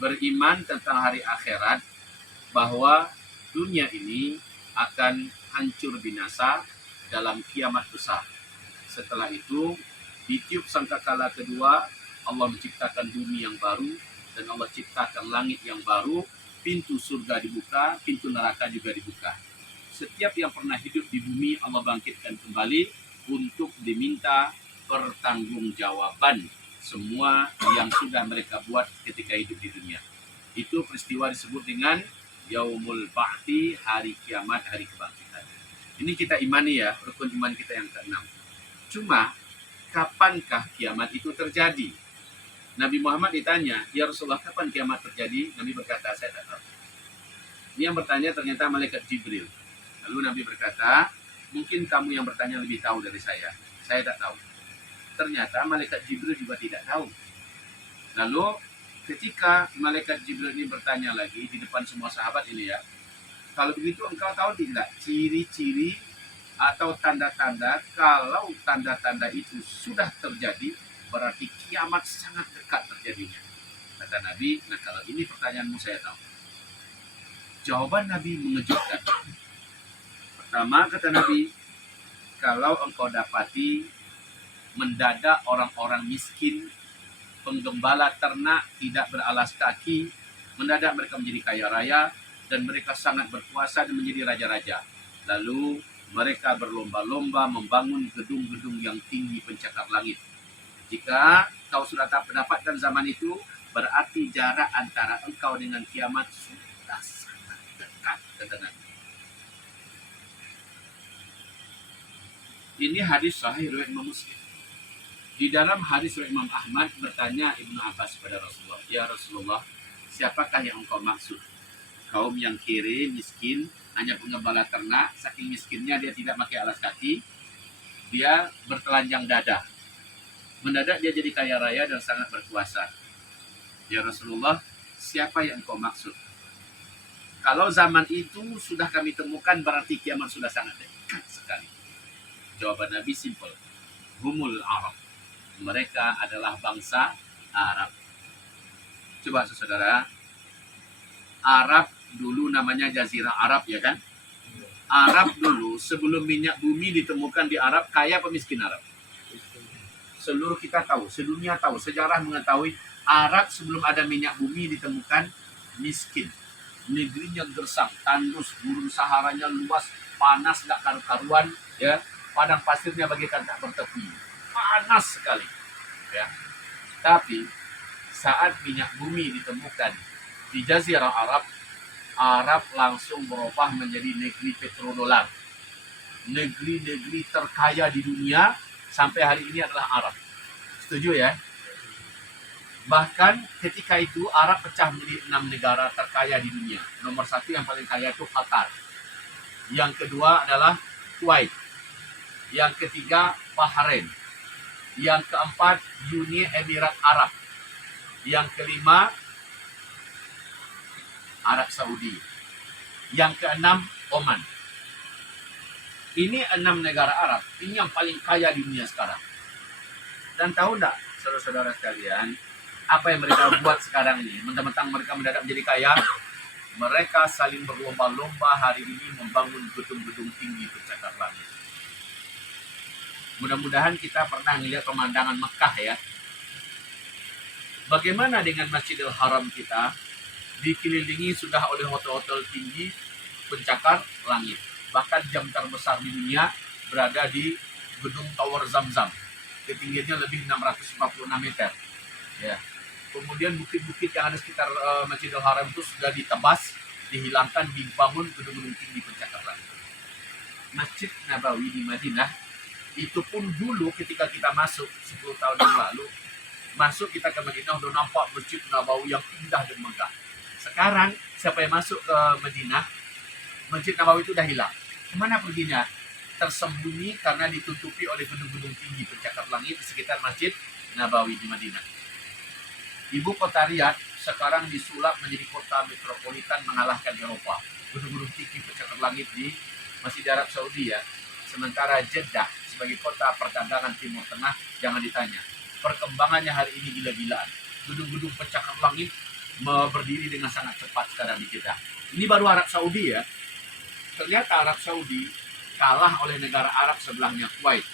beriman tentang hari akhirat, bahwa dunia ini akan hancur binasa dalam kiamat besar. Setelah itu, di tiup sangkakala kedua, Allah menciptakan bumi yang baru, dan Allah ciptakan langit yang baru, pintu surga dibuka, pintu neraka juga dibuka. Setiap yang pernah hidup di bumi, Allah bangkitkan kembali untuk diminta pertanggungjawaban semua yang sudah mereka buat ketika hidup di dunia. Itu peristiwa disebut dengan Yaumul Ba'ti, hari kiamat, hari kebangkitan. Ini kita imani ya, rukun iman kita yang keenam. Cuma, kapankah kiamat itu terjadi? Nabi Muhammad ditanya, ya Rasulullah, kapan kiamat terjadi? Nabi berkata, saya tak tahu. Ini yang bertanya ternyata malaikat Jibril. Lalu Nabi berkata, mungkin kamu yang bertanya lebih tahu dari saya tak tahu. Ternyata malaikat Jibril juga tidak tahu. Lalu ketika malaikat Jibril ini bertanya lagi di depan semua sahabat ini ya, kalau begitu engkau tahu tidak ciri-ciri atau tanda-tanda, kalau tanda-tanda itu sudah terjadi, berarti kiamat sangat dekat terjadinya. Kata Nabi, nah kalau ini pertanyaanmu saya tahu. Jawaban Nabi mengejutkan. Pertama kata Nabi, kalau engkau dapati mendadak orang-orang miskin, penggembala ternak tidak beralas kaki, mendadak mereka menjadi kaya raya, dan mereka sangat berkuasa dan menjadi raja-raja. Lalu mereka berlomba-lomba membangun gedung-gedung yang tinggi pencakar langit. Jika kau sudah mendapatkan zaman itu, berarti jarak antara engkau dengan kiamat sudah sangat dekat, kata Nabi. Ini hadis sahih riwayat Imam Muslim. Di dalam hadis riwayat Imam Ahmad bertanya Ibnu Abbas kepada Rasulullah, ya Rasulullah, siapakah yang engkau maksud? Kaum yang kere, miskin, hanya penggembala ternak, saking miskinnya dia tidak pakai alas kaki, dia bertelanjang dada. Mendadak dia jadi kaya raya dan sangat berkuasa. Ya Rasulullah, siapa yang engkau maksud? Kalau zaman itu sudah kami temukan, berarti kiamat sudah sangat dekat sekali. Jawaban Nabi simpel. Humul Arab. Mereka adalah bangsa Arab. Coba saudara, Arab dulu namanya Jazirah Arab ya kan? Arab dulu sebelum minyak bumi ditemukan di Arab, kaya apa miskin Arab? Seluruh kita tahu, sedunia tahu, sejarah mengetahui Arab sebelum ada minyak bumi ditemukan miskin. Negerinya gersang, tandus, gurun Saharanya luas, panas gak karu-karuan, ya. Padang pasirnya bagaikan tak bertepi, panas sekali, ya. Tapi saat minyak bumi ditemukan di Jazirah Arab, Arab langsung berubah menjadi negeri petrodolar. Negeri-negeri terkaya di dunia sampai hari ini adalah Arab. Setuju ya? Bahkan ketika itu Arab pecah menjadi 6 negara terkaya di dunia. Nomor 1 yang paling kaya itu Qatar. Yang kedua adalah Kuwait. Yang ketiga Bahrain. Yang keempat Uni Emirat Arab. Yang kelima Arab Saudi. Yang keenam Oman. Ini 6 negara Arab. Ini yang paling kaya di dunia sekarang. Dan tahu enggak saudara-saudara sekalian, apa yang mereka buat sekarang ini? Mentang-mentang mereka mendadak menjadi kaya, mereka saling berlomba-lomba hari ini membangun gedung-gedung tinggi pencakar langit. Mudah-mudahan kita pernah melihat pemandangan Mekah ya. Bagaimana dengan Masjidil Haram kita? Dikelilingi sudah oleh hotel-hotel tinggi pencakar langit. Bahkan jam terbesar di dunia berada di gedung Tower Zamzam. Ketinggiannya lebih 656 meter. Ya. Kemudian bukit-bukit yang ada sekitar Masjidil Haram itu sudah ditebas, dihilangkan, dibangun gedung-gedung tinggi pencakar langit. Masjid Nabawi di Madinah itu pun dulu ketika kita masuk 10 tahun yang lalu, masuk kita ke Madinah udah nampak Masjid Nabawi yang indah dan megah. Sekarang siapa yang masuk ke Madinah, Masjid Nabawi itu udah hilang. Kemana perginya? Tersembunyi karena ditutupi oleh gedung-gedung tinggi pencakar langit di sekitar Masjid Nabawi di Madinah. Ibu kota Riyadh sekarang disulap menjadi kota metropolitan mengalahkan Eropa. Gedung-gedung tinggi pencakar langit masih di Arab Saudi ya. Sementara Jeddah sebagai kota perdagangan Timur Tengah, jangan ditanya. Perkembangannya hari ini gila-gilaan. Gedung-gedung pencakar langit berdiri dengan sangat cepat sekarang di Jeddah. Ini baru Arab Saudi ya. Ternyata Arab Saudi kalah oleh negara Arab sebelahnya, Kuwait.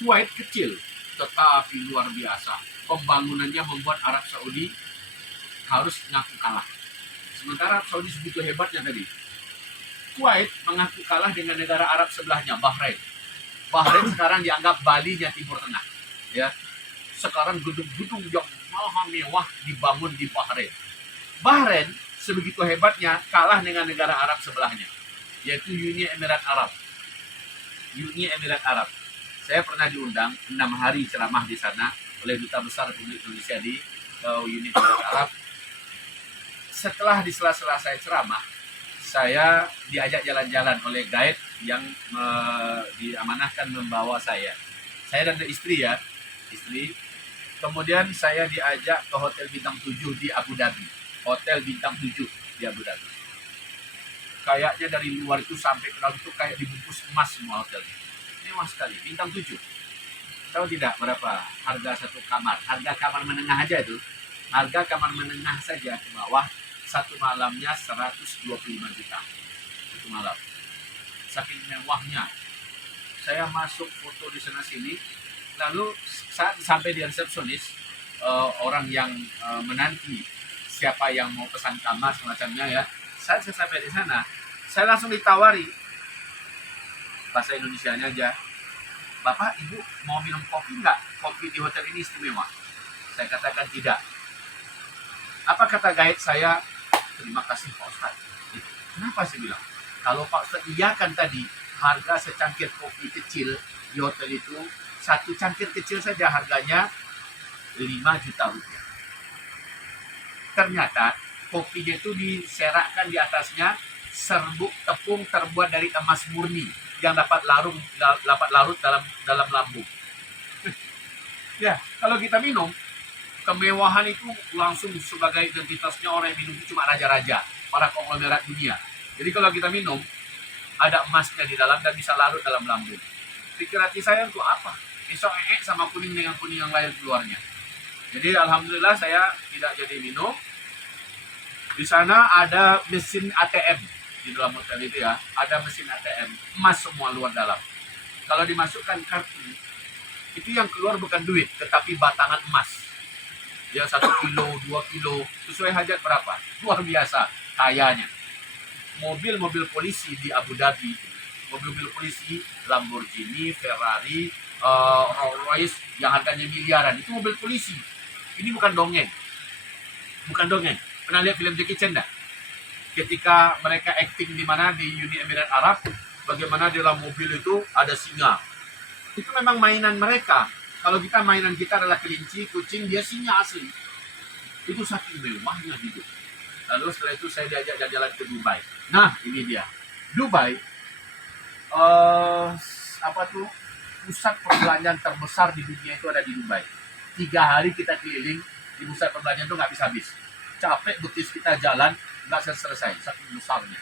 Kuwait kecil, tetapi luar biasa. Pembangunannya membuat Arab Saudi harus mengaku kalah. Sementara Arab Saudi segitu hebatnya tadi. Kuwait mengaku kalah dengan negara Arab sebelahnya, Bahrain. Bahrain sekarang dianggap Bali-nya Timur Tengah. Ya, sekarang gedung-gedung yang maha mewah dibangun di Bahrain. Bahrain sebegitu hebatnya kalah dengan negara Arab sebelahnya, yaitu Uni Emirat Arab. Uni Emirat Arab. Saya pernah diundang 6 hari ceramah di sana oleh Duta Besar Republik Indonesia di Uni Emirat Arab. Setelah di sela-sela saya ceramah, saya diajak jalan-jalan oleh guide yang diamanahkan membawa saya. Saya dan istri ya, istri. Kemudian saya diajak ke Hotel Bintang 7 di Abu Dhabi. Hotel Bintang 7 di Abu Dhabi. Kayaknya dari luar itu sampai ke dalam itu kayak dibungkus emas semua hotelnya. Mewah sekali, Bintang 7. Tahu tidak berapa harga satu kamar? Harga kamar menengah aja itu. Harga kamar menengah saja ke bawah satu malamnya 125 juta. Satu malam. Saking mewahnya. Saya masuk foto di sana sini. Lalu saat sampai di resepsionis, orang yang menanti siapa yang mau pesan kamar semacamnya ya. Saat saya sampai di sana, saya langsung ditawari bahasa Indonesianya aja. Bapak, Ibu mau minum kopi nggak? Kopi di hotel ini istimewa. Saya katakan tidak. Apa kata guide saya? Terima kasih Pak Ustadz. Kenapa saya bilang? Kalau Pak Ustadz iya kan tadi, harga secangkir kopi kecil di hotel itu, satu cangkir kecil saja harganya 5 juta rupiah. Ternyata kopinya itu diserakkan di atasnya serbuk tepung terbuat dari emas murni yang dapat larut dalam lambung. Ya, kalau kita minum, kemewahan itu langsung sebagai identitasnya orang yang minum itu cuma raja-raja, para konglomerat dunia. Jadi kalau kita minum, ada emasnya di dalam dan bisa larut dalam lambung. Pikir hati saya untuk apa? Besok sama kuning dengan kuning yang lain keluarnya. Jadi alhamdulillah saya tidak jadi minum. Di sana ada mesin ATM di dalam hotel itu ya, ada mesin ATM, emas semua luar dalam. Kalau dimasukkan kartu, itu yang keluar bukan duit, tetapi batangan emas. Ya 1 kilo, 2 kilo, sesuai hajat berapa. Luar biasa, kayanya. Mobil-mobil polisi di Abu Dhabi, mobil-mobil polisi, Lamborghini, Ferrari, Rolls Royce, yang harganya miliaran, itu mobil polisi. Ini bukan dongeng. Bukan dongeng. Pernah lihat film Jackie Chan enggak? Ketika mereka acting di mana di Uni Emirat Arab, bagaimana di dalam mobil itu ada singa. Itu memang mainan mereka. Kalau mainan kita adalah kelinci, kucing, dia singa asli. Itu saking mewahnya hidup. Lalu setelah itu saya diajak jalan-jalan ke Dubai. Nah, ini dia. Dubai, pusat perbelanjaan terbesar di dunia itu ada di Dubai. 3 hari kita keliling di pusat perbelanjaan itu nggak habis-habis. Capek betis kita jalan, nggak selesai, saking besarnya.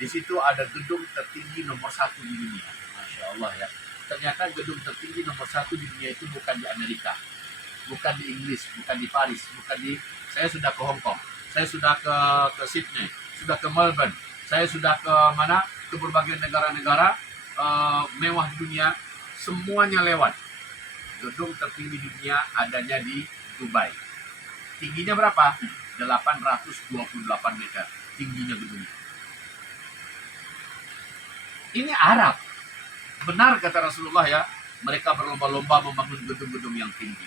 Di situ ada gedung tertinggi nomor 1 di dunia. Masya Allah ya. Ternyata gedung tertinggi nomor 1 di dunia itu bukan di Amerika, bukan di Inggris, bukan di Paris, saya sudah ke Hong Kong, saya sudah ke Sydney, sudah ke Melbourne, saya sudah ke ke berbagai negara-negara mewah di dunia, semuanya lewat. Gedung tertinggi di dunia adanya di Dubai. Tingginya berapa? 828 meter tingginya gedungnya. Ini Arab. Benar kata Rasulullah ya, mereka berlomba-lomba membangun gedung-gedung yang tinggi.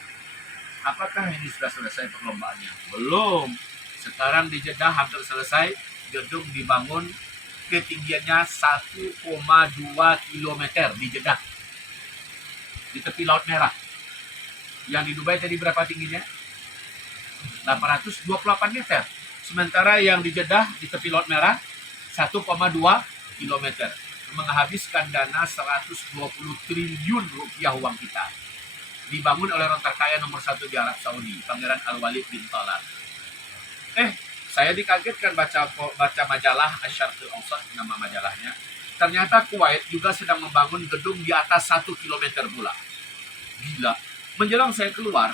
Apakah ini sudah selesai perlombaannya? Belum. Sekarang di Jeddah hampir selesai. Gedung dibangun ketinggiannya 1,2 km di Jeddah, di tepi Laut Merah. Yang di Dubai tadi berapa tingginya? 828 meter. Sementara yang di Jeddah di tepi Laut Merah 1,2 km. Menghabiskan dana 120 triliun rupiah uang kita. Dibangun oleh orang terkaya nomor 1 di Arab Saudi, Pangeran Al-Walid bin Talal. Saya dikagetkan baca majalah Asy-Syarqul Awsat, nama majalahnya. Ternyata Kuwait juga sedang membangun gedung di atas 1 km pula. Gila. Menjelang saya keluar,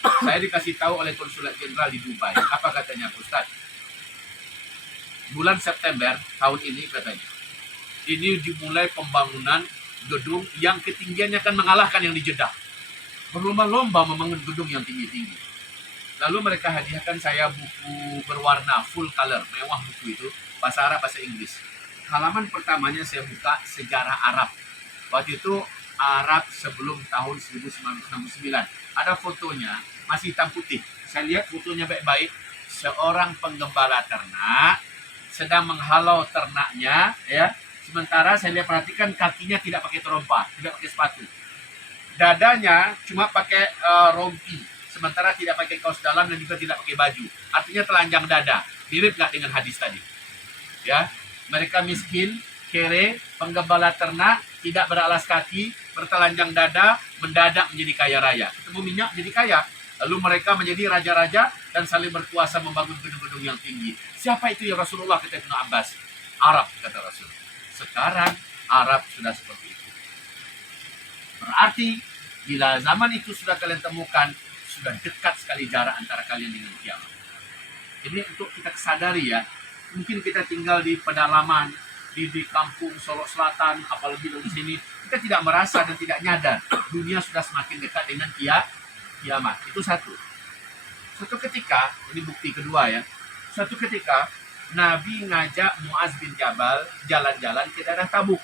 Saya dikasih tahu oleh konsulat jenderal di Dubai. Apa katanya, Ustaz? Bulan September tahun ini katanya, ini dimulai pembangunan gedung yang ketinggiannya akan mengalahkan yang di Jeddah. Berlomba-lomba membangun gedung yang tinggi-tinggi. Lalu mereka hadiahkan saya buku berwarna full color, mewah buku itu, bahasa Arab, bahasa Inggris. Halaman pertamanya saya buka sejarah Arab. Waktu itu Arab sebelum tahun 1969. Ada fotonya, masih hitam putih. Saya lihat fotonya baik-baik. Seorang penggembala ternak sedang menghalau ternaknya, ya. Sementara saya lihat, perhatikan, kakinya tidak pakai terompa, tidak pakai sepatu. Dadanya cuma pakai rompi, sementara tidak pakai kaos dalam dan juga tidak pakai baju. Artinya telanjang dada. Mirip nggak dengan hadis tadi? Ya, mereka miskin, kere, penggembala ternak, tidak beralas kaki, bertelanjang dada, mendadak menjadi kaya raya. Ketemu minyak jadi kaya. Lalu mereka menjadi raja-raja dan saling berkuasa membangun gedung-gedung yang tinggi. Siapa itu ya Rasulullah, kata Ibnu Abbas? Arab, kata Rasul. Sekarang Arab sudah seperti itu. Berarti bila zaman itu sudah kalian temukan, sudah dekat sekali jarak antara kalian dengan kiamat. Ini untuk kita sadari ya. Mungkin kita tinggal di pedalaman, di kampung Solok Selatan, apalagi di sini, kita tidak merasa dan tidak nyadar dunia sudah semakin dekat dengan kiamat. Itu satu. Suatu ketika, ini bukti kedua ya. Suatu ketika Nabi ngajak Muaz bin Jabal jalan-jalan ke daerah Tabuk.